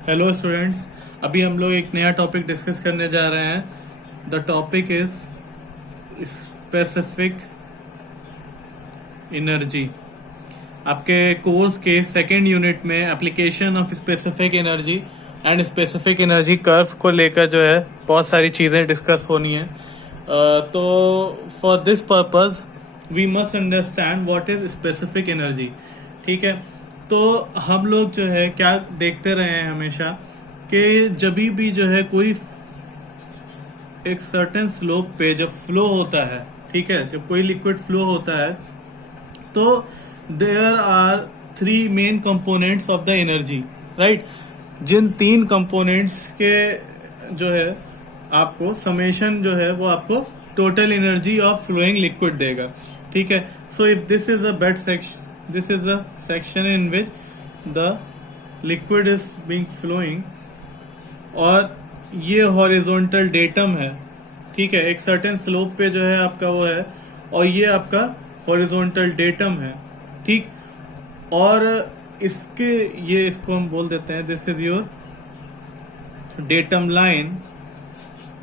Hello students, अभी हम लोग एक नया टॉपिक डिस्कस करने जा रहे हैं। The topic is specific energy. आपके कोर्स के सेकेंड यूनिट में application of specific energy and specific energy curve को लेकर जो है बहुत सारी चीज़ें डिस्कस होनी है। तो for this purpose we must understand what is specific energy. ठीक है, तो हम लोग जो है क्या देखते रहे हैं हमेशा कि जब भी जो है कोई एक सर्टेन स्लोप पे जब फ्लो होता है, ठीक है, जब कोई लिक्विड फ्लो होता है तो there are three main components of the energy, right. जिन तीन कंपोनेंट्स के जो है आपको समेशन जो है वो आपको total energy of flowing liquid देगा। ठीक है, so if this is a bed section, this is a section in which the liquid is being flowing और ये हॉरिजॉन्टल डेटम है। ठीक है, एक सर्टेन स्लोप पे जो है आपका वो है और ये आपका हॉरिजॉन्टल डेटम है। ठीक, और इसको हम बोल देते हैं this is your datum line,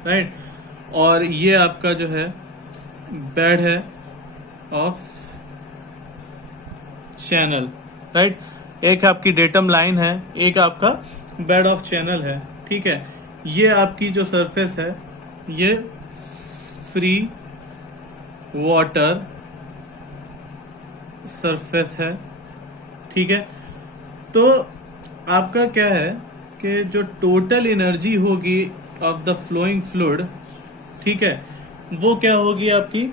right. और ये आपका जो है बेड है ऑफ चैनल, राइट। एक आपकी डेटम लाइन है, एक आपका बेड ऑफ चैनल है। ठीक है, ये आपकी जो सरफेस है ये फ्री वाटर सरफेस है। ठीक है, तो आपका क्या है कि जो टोटल एनर्जी होगी ऑफ द फ्लोइंग फ्लूइड, ठीक है, वो क्या होगी आपकी।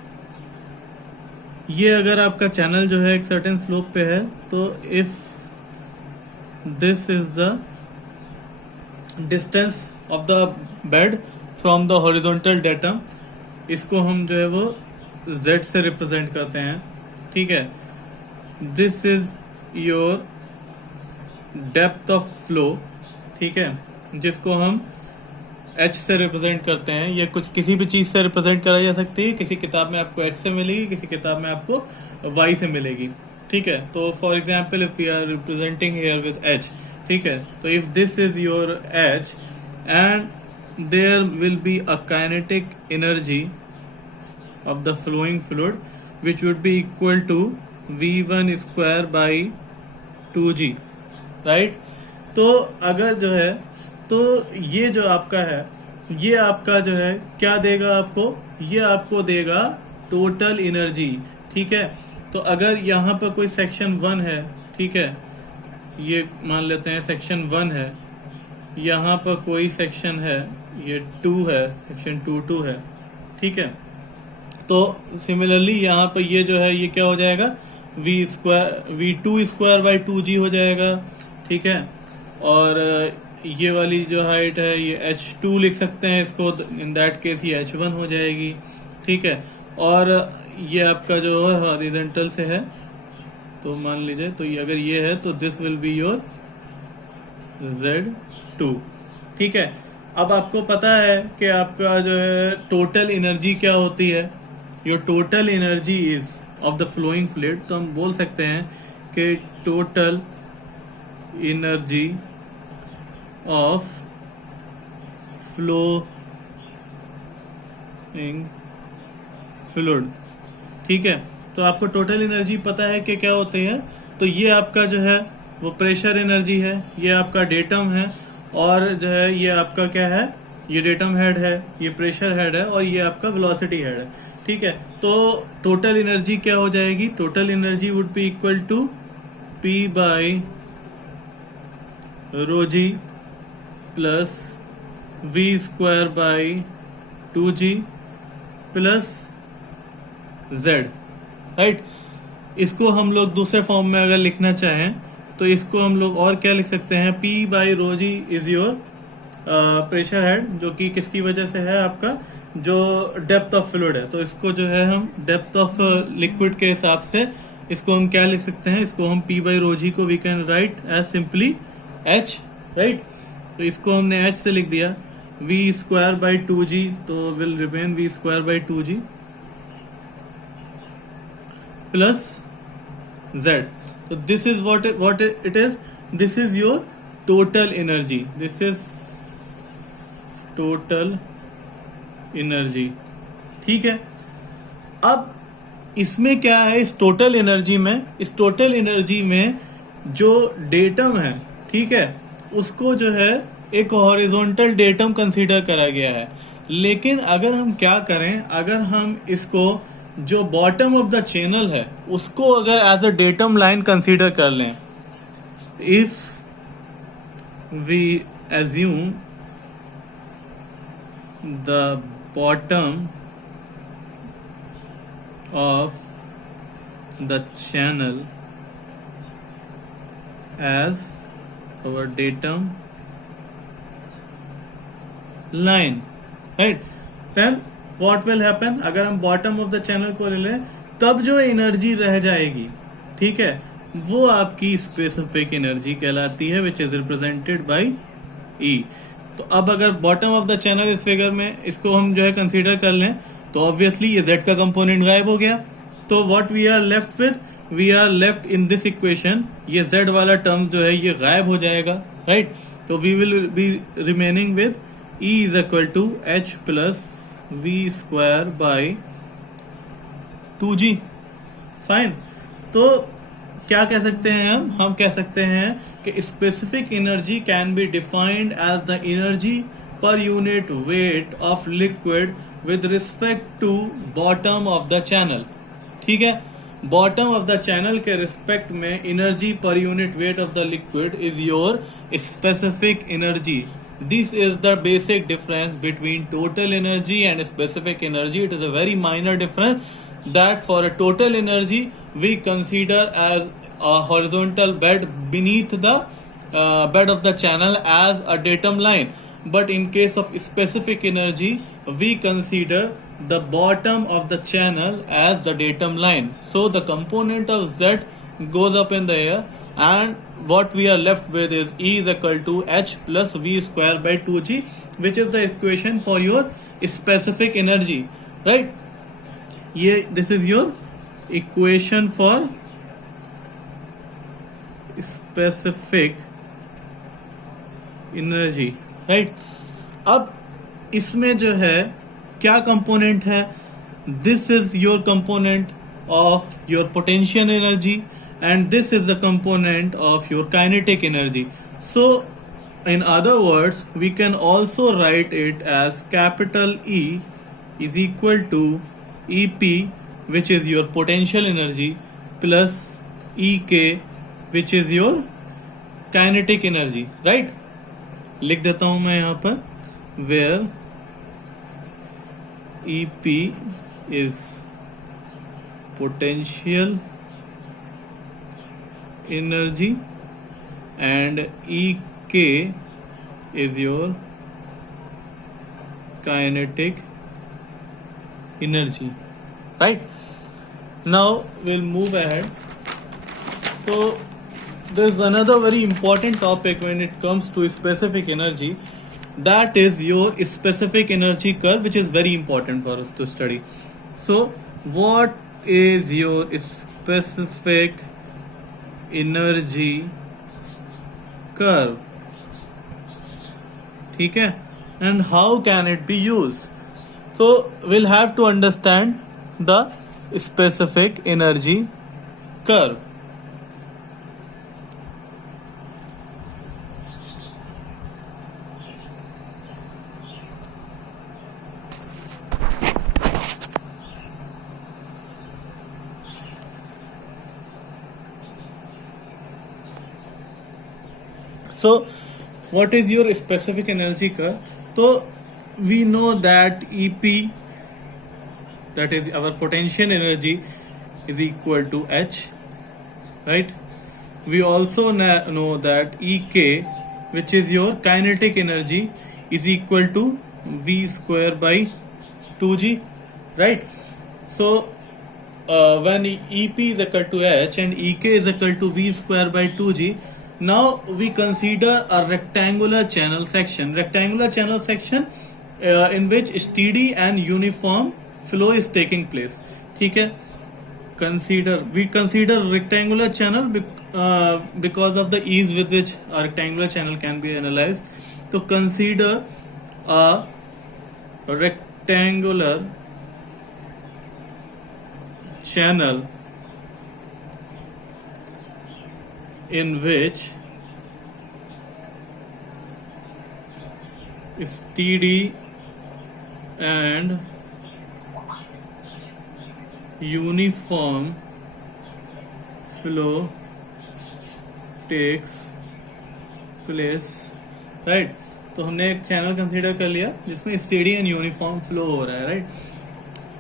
ये अगर आपका चैनल जो है एक सर्टेन स्लोप पे है तो if this is the distance of the bed from the horizontal datum, इसको हम जो है वो z से रिप्रेजेंट करते हैं। ठीक है, this is your depth of flow, ठीक है, जिसको हम h से रिप्रेजेंट करते हैं। ये कुछ किसी भी चीज से रिप्रेजेंट करा जा सकती है, किसी किताब में आपको h से मिलेगी, किसी किताब में आपको y से मिलेगी। ठीक है, तो for example if we are representing here with h, ठीक है, तो if this is your h and there will be a kinetic energy of the flowing fluid which would be equal to v1 square by 2g, right. तो अगर जो है तो ये जो आपका है ये आपका जो है क्या देगा आपको, ये आपको देगा टोटल एनर्जी। ठीक है, तो अगर यहाँ पर कोई सेक्शन 1 है, ठीक है, ये मान लेते हैं सेक्शन 1 है, यहाँ पर कोई सेक्शन है ये 2 है, सेक्शन 2 है। ठीक है, तो सिमिलरली यहाँ पर ये जो है ये क्या हो जाएगा v2 स्क्वायर बाई 2g हो जाएगा। ठीक है, और ये वाली जो हाइट है ये h2 लिख सकते हैं इसको, इन दैट केस ये h1 हो जाएगी। ठीक है, और ये आपका जो है हॉरिजॉन्टल से है तो मान लीजिए तो ये अगर ये है तो this will be your z2। ठीक है, अब आपको पता है कि आपका जो है टोटल एनर्जी क्या होती है। Your total energy is of the flowing fluid, तो हम बोल सकते हैं कि total energy of flowing fluid. ठीक है, तो आपको टोटल एनर्जी पता है कि क्या होती है। तो ये आपका जो है वो प्रेशर एनर्जी है, ये आपका डेटम है, और जो है ये आपका क्या है, ये डेटम हेड है, ये प्रेशर हेड है, और ये आपका वेलोसिटी हेड है। ठीक है, तो टोटल एनर्जी क्या हो जाएगी, total energy would be equal to P by rho g plus v square by 2g plus z, right. इसको हम लोग दूसरे फॉर्म में अगर लिखना चाहें तो इसको हम लोग और क्या लिख सकते हैं, P by rho g is your pressure head, जो कि किसकी वजह से है, आपका जो डेप्थ ऑफ फ्लूइड है। तो इसको जो है हम डेप्थ ऑफ लिक्विड के हिसाब से इसको हम क्या लिख सकते हैं, इसको हम P बाई रो जी को we can write as simply h, right. तो इसको हमने h से लिख दिया, v स्क्वायर बाई 2g, तो will remain v square by 2g plus z। तो this is what it is, this is your total energy. This is total energy. ठीक है. अब इसमें क्या है, इस टोटल एनर्जी में जो डेटम है, ठीक है, उसको जो है एक हॉरिजॉन्टल डेटम कंसीडर करा गया है. लेकिन अगर हम क्या करें, अगर हम इसको जो बॉटम ऑफ द चैनल है उसको अगर as a datum line consider कर लें, if we assume the bottom of the channel as our datum line, right? Then what will happen, अगर हम bottom of the channel को ले लें तब जो एनर्जी रह जाएगी, ठीक है, वो आपकी स्पेसिफिक एनर्जी कहलाती है, which is represented by E. तो अब अगर बॉटम ऑफ द चैनल इस फिगर में इसको हम जो है कंसीडर कर लें तो ऑब्वियसली ये z का कंपोनेंट गायब हो गया. तो what we are left with, we are left in this equation, ये z वाला टर्म जो है ये गायब हो जाएगा, राइट? तो we will be remaining with E is equal to h plus v square by 2g. Fine. तो क्या कह सकते हैं हम कह सकते हैं कि specific energy can be defined as the energy per unit weight of liquid with respect to bottom of the channel. ठीक है, bottom of the channel के respect में energy per unit weight of the liquid is your specific energy. This is the basic difference between total energy and specific energy. It is a very minor difference that for a total energy we consider as a horizontal bed beneath the bed of the channel as a datum line. But in case of specific energy, we consider the bottom of the channel as the datum line. So the component of Z goes up in the air, and what we are left with is E is equal to H plus V square by 2G, which is the equation for your specific energy, right? This is your equation for specific energy, right? अब इसमें जो है क्या component है, this is your component of your potential energy and this is the component of your kinetic energy. So in other words we can also write it as capital E is equal to EP which is your potential energy plus EK which is your kinetic energy, right? लिख देता हूं मैं यहां पर, where EP is potential energy and EK is your kinetic energy, right? Now will move ahead. So there is another very important topic when it comes to specific energy, that is your specific energy curve, which is very important for us to study. So what is your specific energy curve? ठीक है, and how can it be used? So we'll have to understand the specific energy curve. So what is your specific energy curve? So we know that EP, that is our potential energy, is equal to H, right? We also know that EK, which is your kinetic energy, is equal to V square by 2G, right? So when EP is equal to H and EK is equal to V square by 2G, now we consider a rectangular channel section. Rectangular channel section in which steady and uniform flow is taking place. ठीक है, we consider rectangular channel because of the ease with which a rectangular channel can be analyzed. So consider a rectangular channel in which steady and uniform flow takes place, right. तो हमने एक channel consider कर लिया जिसमें steady and uniform flow हो रहा है, right.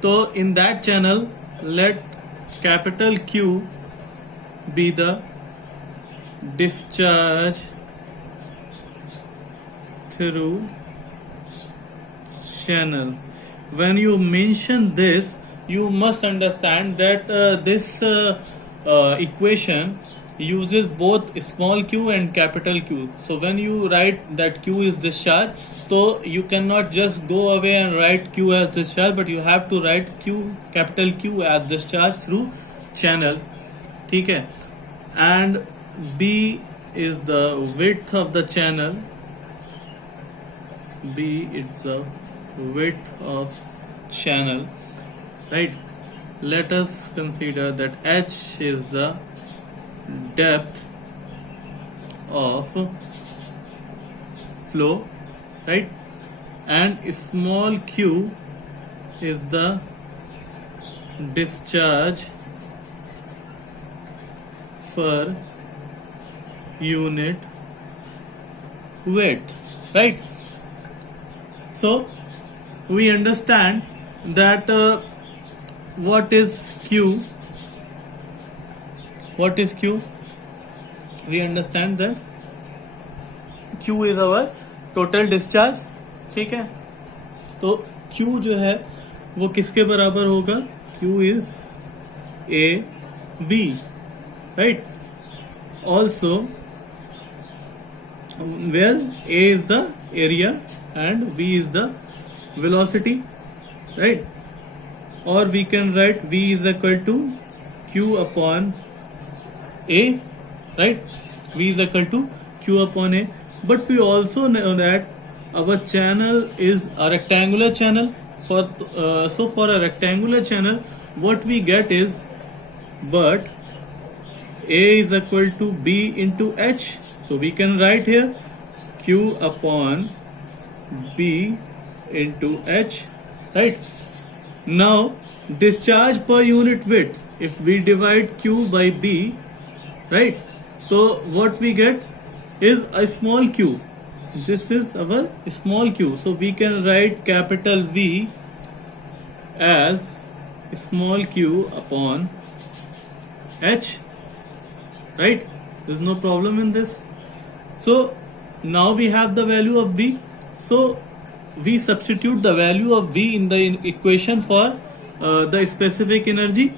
तो in that channel let capital Q be the discharge through channel. When you mention this, you must understand that this equation uses both small q and capital Q. So when you write that Q is discharge, so you cannot just go away and write Q as discharge, but you have to write Q, capital Q as discharge through channel. ठीक है. And B is the width of the channel. B is the width of channel, right. Let us consider that H is the depth of flow, right, and small q is the discharge per unit weight, right. So we understand that what is Q? What is Q? We understand that Q is our total discharge. ठीक है. तो Q जो है वो किसके बराबर होगा? Q is A V, right. Also where A is the area and V is the velocity, right. Or we can write V is equal to Q upon A, right. V is equal to Q upon A. But we also know that our channel is a rectangular channel. So for a rectangular channel, what we get is, but A is equal to B into H. So we can write here Q upon B into H, right. Now discharge per unit width, if we divide Q by B, right, so what we get is a small q. This is our small q, so we can write capital V as small q upon H, right. There's no problem in this. So now we have the value of V, so we substitute the value of V in the equation for the specific energy.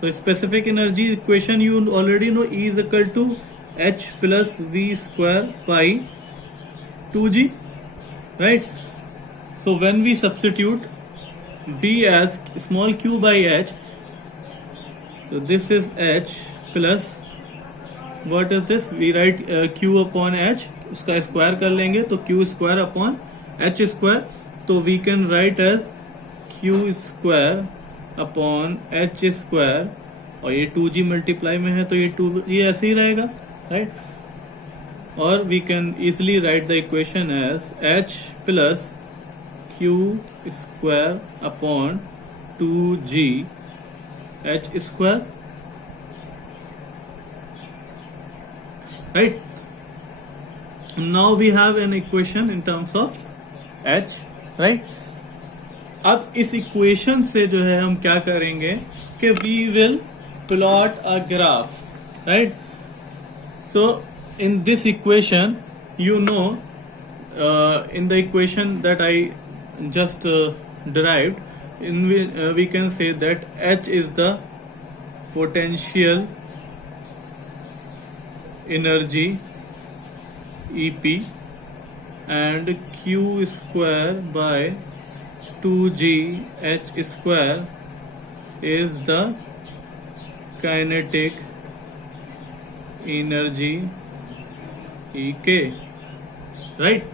So specific energy equation you already know, E is equal to H plus V square pi 2G, right. So when we substitute V as small q by H, so this is H plus, what is this, we write Q upon H, उसका square कर लेंगे तो Q square upon H square, तो we can write as Q square upon H square, और ये 2G multiply में है तो ये 2 ऐसे ही रहेगा, राइट. और we can easily write the equation as H plus Q square upon 2G H square, right. Now we have an equation in terms of H, right. अब इस इक्वेशन से जो है हम क्या करेंगे कि we will plot a graph, right. So in this equation, you know, in the equation that I just derived, we can say that H is the potential energy EP and Q square by 2G H square is the kinetic energy Ek, right?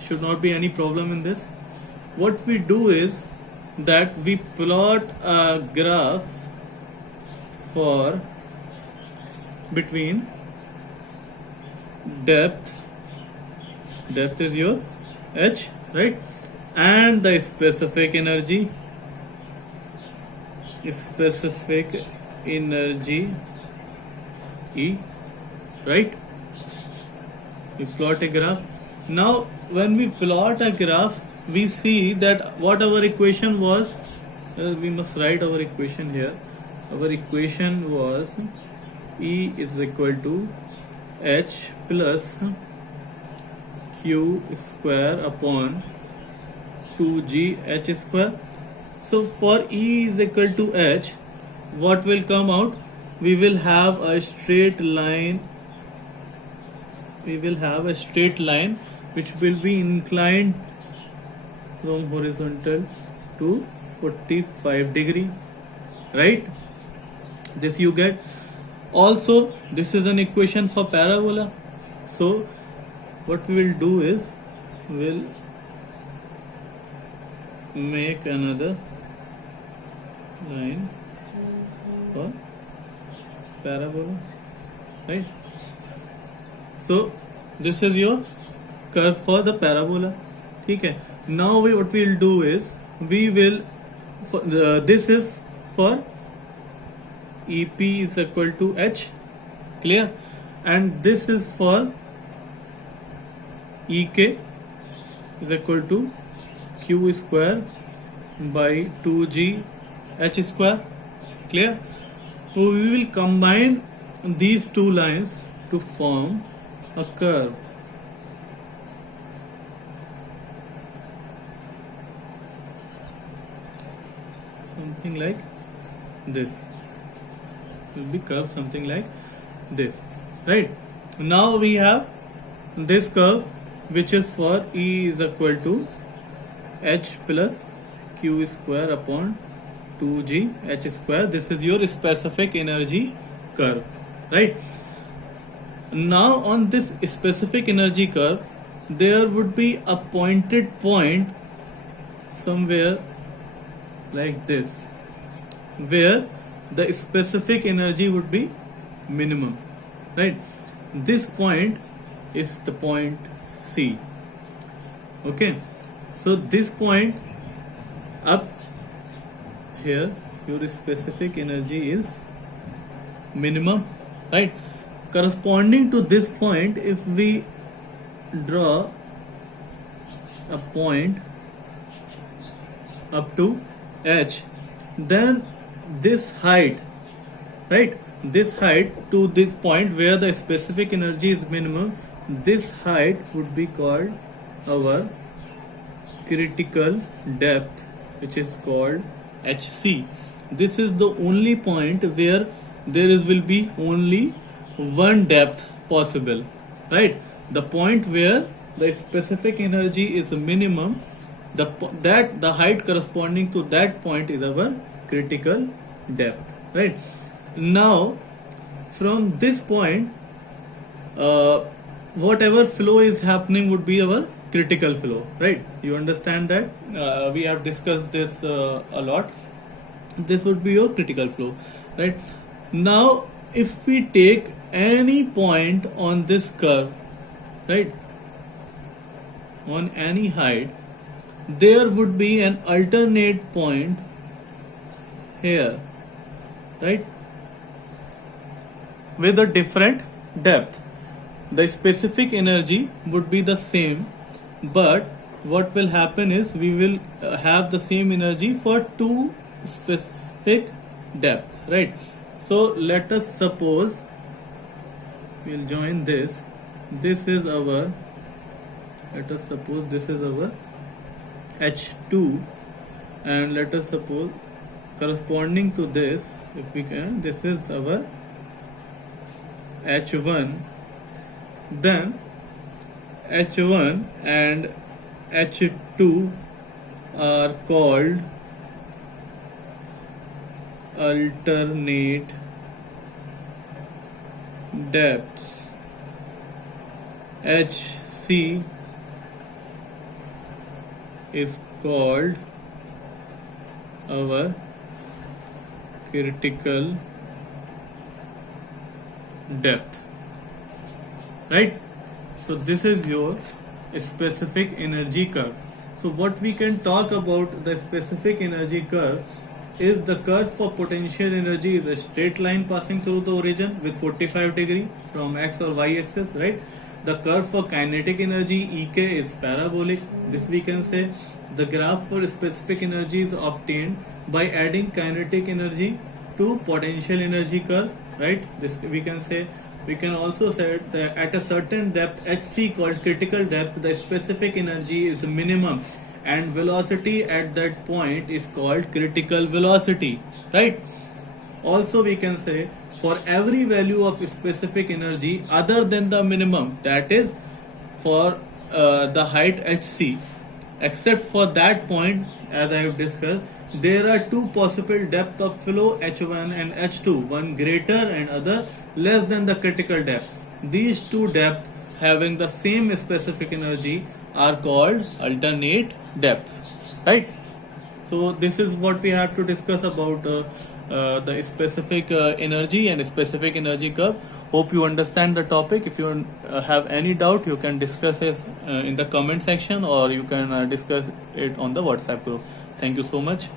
Should not be any problem in this. What we do is that we plot a graph for between depth is your h, right, and the specific energy E, right? We plot a graph. Now when we plot a graph, we see that what our equation was. We must write our equation here. Our equation was E is equal to h plus q square upon 2g h square. So for E is equal to h, what will come out? We will have a straight line. Which will be inclined from horizontal to 45 degree, right? This you get. Also, this is an equation for parabola. So what we will do is we'll make another line for parabola, right? So this is your curve for the parabola. Okay. Now what we will do is we will this is for EP is equal to h, clear, and this is for EK is equal to q square by 2g h square, clear. So we will combine these two lines to form a curve. Something like this. Will be curve something like this, right? Now we have this curve which is for E is equal to h plus q square upon 2g h square. This is your specific energy curve, right? Now on this specific energy curve, there would be a pointed point somewhere like this, where the specific energy would be minimum, right? This point is the point C. Okay, so this point up here, your specific energy is minimum, right? Corresponding to this point, if we draw a point up to h, then this height, right, this height to this point where the specific energy is minimum, this height would be called our critical depth, which is called HC. This is the only point where will be only one depth possible, right? The point where the specific energy is minimum, the height corresponding to that point is our critical depth, right? Now from this point, whatever flow is happening would be our critical flow, right? You understand that? We have discussed this a lot. This would be your critical flow, right? Now if we take any point on this curve, right, on any height, there would be an alternate point here, right, with a different depth. The specific energy would be the same, but what will happen is we will have the same energy for two specific depth, right? So let us suppose we'll join this. This is our, let us suppose this is our H2, and let us suppose corresponding to this, if we can, this is our H1. Then H1 and H2 are called alternate depths HC is called our critical depth, right? So this is your specific energy curve. So what we can talk about the specific energy curve is the curve for potential energy is a straight line passing through the origin with 45 degree from x or y axis, right? The curve for kinetic energy EK is parabolic. This we can say. The graph for specific energy is obtained by adding kinetic energy to potential energy curve, right? This we can say. We can also say that at a certain depth hc called critical depth, the specific energy is minimum and velocity at that point is called critical velocity, right? Also we can say for every value of specific energy other than the minimum, that is for the height hc, except for that point, as I have discussed, there are two possible depth of flow h1 and h2, one greater and other less than the critical depth. These two depths having the same specific energy are called alternate depths, right? So this is what we have to discuss about the specific energy and specific energy curve. Hope you understand the topic. If you have any doubt, you can discuss it in the comment section, or you can discuss it on the WhatsApp group. Thank you so much.